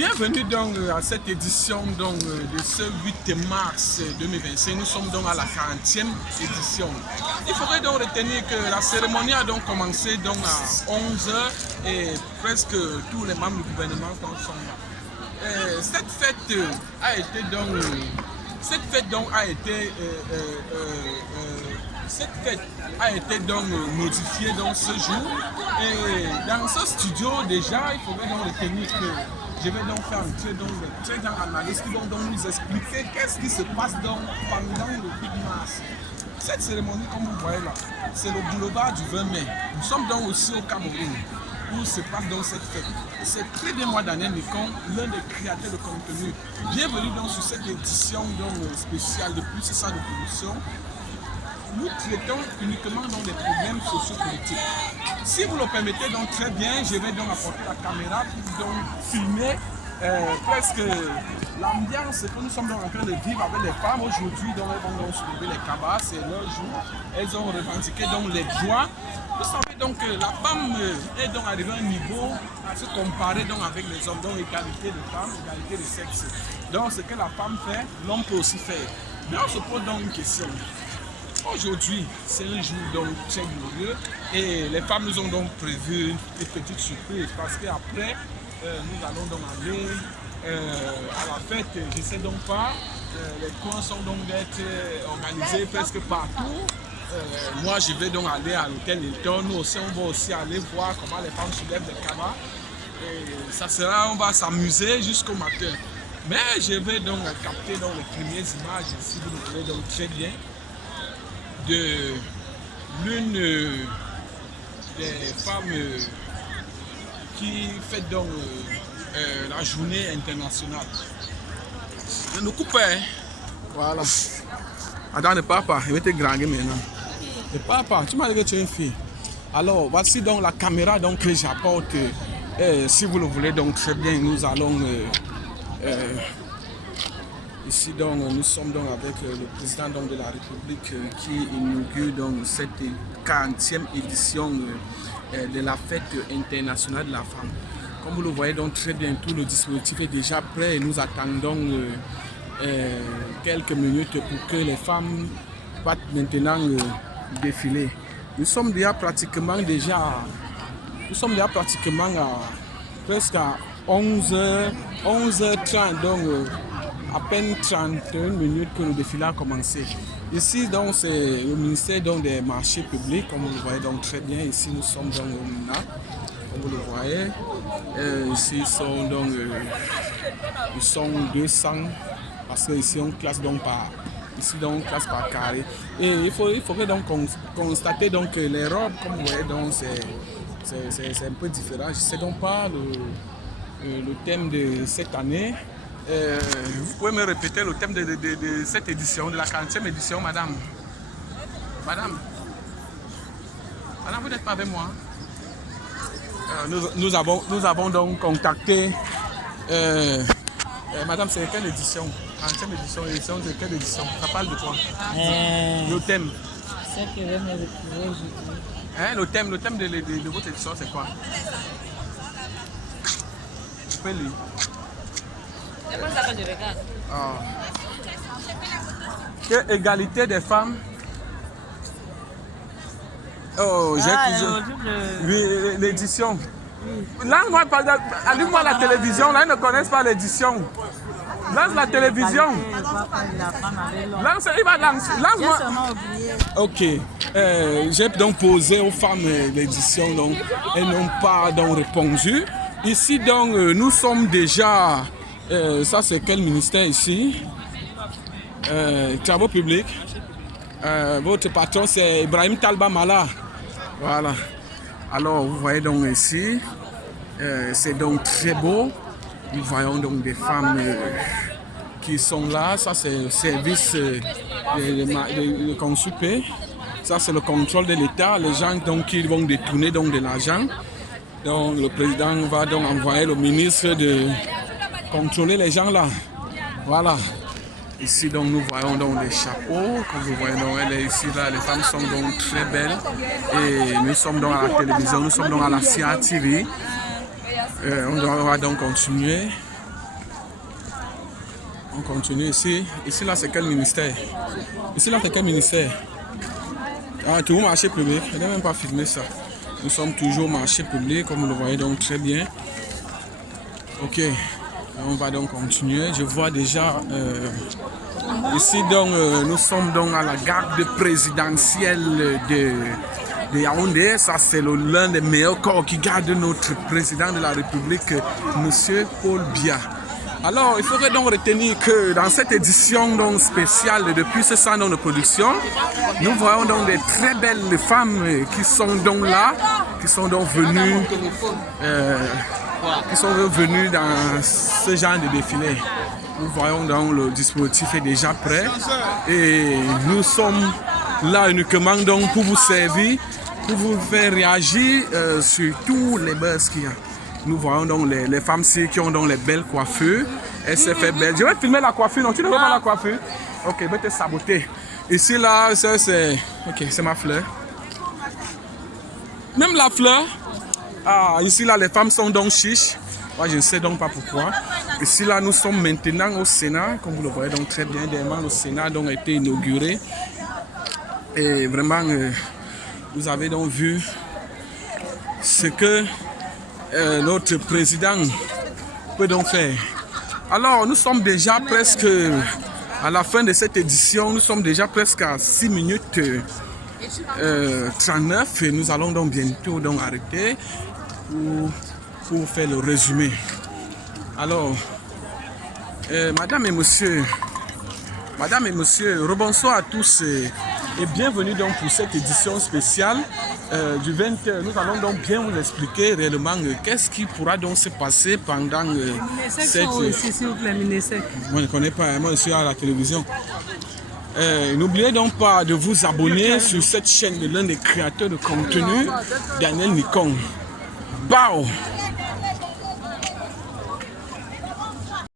Bienvenue donc à cette édition donc, de ce 8 mars 2025. Nous sommes donc à la 40e édition. Il faudrait donc retenir que la cérémonie a donc commencé donc à 11h et presque tous les membres du gouvernement donc, sont là. Cette fête a été donc modifiée dans ce jour. Et dans ce studio déjà, il faudrait donc retenir que je vais donc faire entrer très grand analyste qui vont donc nous expliquer qu'est-ce qui se passe donc pendant le 8 mars. Cette cérémonie, comme vous voyez là, c'est le boulevard du 20 mai. Nous sommes donc aussi au Cameroun où se passe donc cette fête. C'est très bien moi Daniel Nikon, l'un des créateurs de contenu. Bienvenue donc sur cette édition donc spéciale de plus de 6 ans de production. Nous traitons uniquement donc des problèmes sociopolitiques. Si vous le permettez donc très bien, je vais donc apporter la caméra pour donc filmer presque l'ambiance que nous sommes donc en train de vivre avec les femmes aujourd'hui. Donc elles vont donc soulever les cabas, c'est leur jour. Elles ont revendiqué donc les droits. Vous savez donc que la femme est donc arrivée à un niveau à se comparer donc avec les hommes, donc égalité de femmes, égalité de sexe. Donc ce que la femme fait, l'homme peut aussi faire. Mais on se pose donc une question. Aujourd'hui, c'est un jour donc très glorieux et les femmes nous ont donc prévu des petites surprises parce qu'après, nous allons donc aller à la fête. Je ne sais donc pas, les coins sont donc d'être organisés presque partout. Moi, je vais donc aller à l'hôtel Hilton. Nous aussi, on va aussi aller voir comment les femmes soulèvent les cabas. Et ça sera, on va s'amuser jusqu'au matin. Mais je vais donc capter donc les premières images, si vous le voulez donc très bien, de l'une des femmes qui fait donc la journée internationale. Je ne coupe pas, hein? Voilà. Attends, ne pars pas, je vais te grandir maintenant. Ne pars pas, tu m'as dit que tu es une fille. Alors, voici donc la caméra donc, que j'apporte. Si vous le voulez donc très bien, nous allons... Ici donc, nous sommes donc avec le président donc, de la République qui inaugure donc cette 40e édition de la fête internationale de la femme. Comme vous le voyez donc très bien, tout le dispositif est déjà prêt et nous attendons quelques minutes pour que les femmes partent maintenant défiler. Nous sommes déjà pratiquement à presque à 11h30 donc à peine 31 minutes que le défilé a commencé. Ici, donc, c'est le ministère donc, des marchés publics, comme vous le voyez donc très bien. Ici, nous sommes dans le MINA, comme vous le voyez. Ici, ils sont 200, parce qu'ici, on classe donc par, carré. Et il faudrait donc constater donc, que les robes, comme vous voyez, donc, c'est un peu différent. Je ne sais donc pas le thème de cette année. Vous pouvez me répéter le thème de cette édition, de la 40e édition, madame? Madame, vous n'êtes pas avec moi? Nous avons donc contacté... madame, c'est quelle édition? 40e édition de quelle édition? Ça parle de quoi? Le thème? C'est que je vais me retrouver aujourd'hui. Le thème de votre édition, c'est quoi? Je peux lire. C'est pour ça que je regarde. Que égalité des femmes. Oh, j'ai toujours. Oui, l'édition. Là, moi, allume-moi la télévision, là, ils ne connaissent pas l'édition. Lance la télévision. Lance, il va lancer. Lance-moi. Ok. J'ai donc posé aux femmes l'édition, donc elles n'ont pas donc répondu. Ici, donc, nous sommes déjà. Ça, c'est quel ministère ici? Travaux publics. Votre patron, c'est Ibrahim Talba Mala. Voilà. Alors, vous voyez donc ici, c'est donc très beau. Nous voyons donc des femmes qui sont là. Ça, c'est le service de Consupé. Ça, c'est le contrôle de l'État. Les gens donc, qui vont détourner donc, de l'argent. Donc, le président va donc envoyer le ministre de contrôler les gens là. Voilà. Ici, donc, nous voyons donc des chapeaux. Comme vous voyez, donc, elle est ici, là. Les femmes sont donc très belles. Et nous sommes donc à la télévision, nous sommes donc à la CIA TV. On va donc continuer. On continue ici. Ici, là, c'est quel ministère? Ici, là, c'est quel ministère? Ah, toujours marché public. Je n'ai même pas filmé ça. Nous sommes toujours marché public, comme vous le voyez donc très bien. Ok. On va donc continuer. Je vois déjà ici, donc, nous sommes donc à la garde présidentielle de Yaoundé. Ça, c'est l'un des meilleurs corps qui garde notre président de la République, Monsieur Paul Biya. Alors, il faudrait donc retenir que dans cette édition donc spéciale depuis ce centre de production, nous voyons donc des très belles femmes qui sont donc là, qui sont donc venues, dans ce genre de défilé. Nous voyons donc le dispositif est déjà prêt et nous sommes là uniquement donc pour vous servir, pour vous faire réagir sur tous les buzz qu'il y a. Nous voyons donc les femmes-ci qui ont donc les belles coiffures. Elle s'est fait belle. Je vais filmer la coiffure. Non, tu ne veux pas la coiffure? Ok, je vais te saboter. Ici, là, ça c'est... Ok, c'est ma fleur. Même la fleur. Ah, ici, là, les femmes sont donc chiches. Moi, je ne sais donc pas pourquoi. Ici, là, nous sommes maintenant au Sénat. Comme vous le voyez donc très bien, le Sénat donc, a été inauguré. Et vraiment, vous avez donc vu ce que notre président peut donc faire. Alors, nous sommes déjà presque à la fin de cette édition. Nous sommes déjà presque à 6 minutes 39 et nous allons donc bientôt donc arrêter pour faire le résumé. Alors, madame et monsieur, rebonsoir à tous et bienvenue donc pour cette édition spéciale du 20. Nous allons donc bien vous expliquer réellement qu'est-ce qui pourra donc se passer pendant cette... Moi je ne connais pas, moi je suis à la télévision. N'oubliez donc pas de vous abonner sur cette chaîne de l'un des créateurs de contenu, Daniel Nikong. Bao!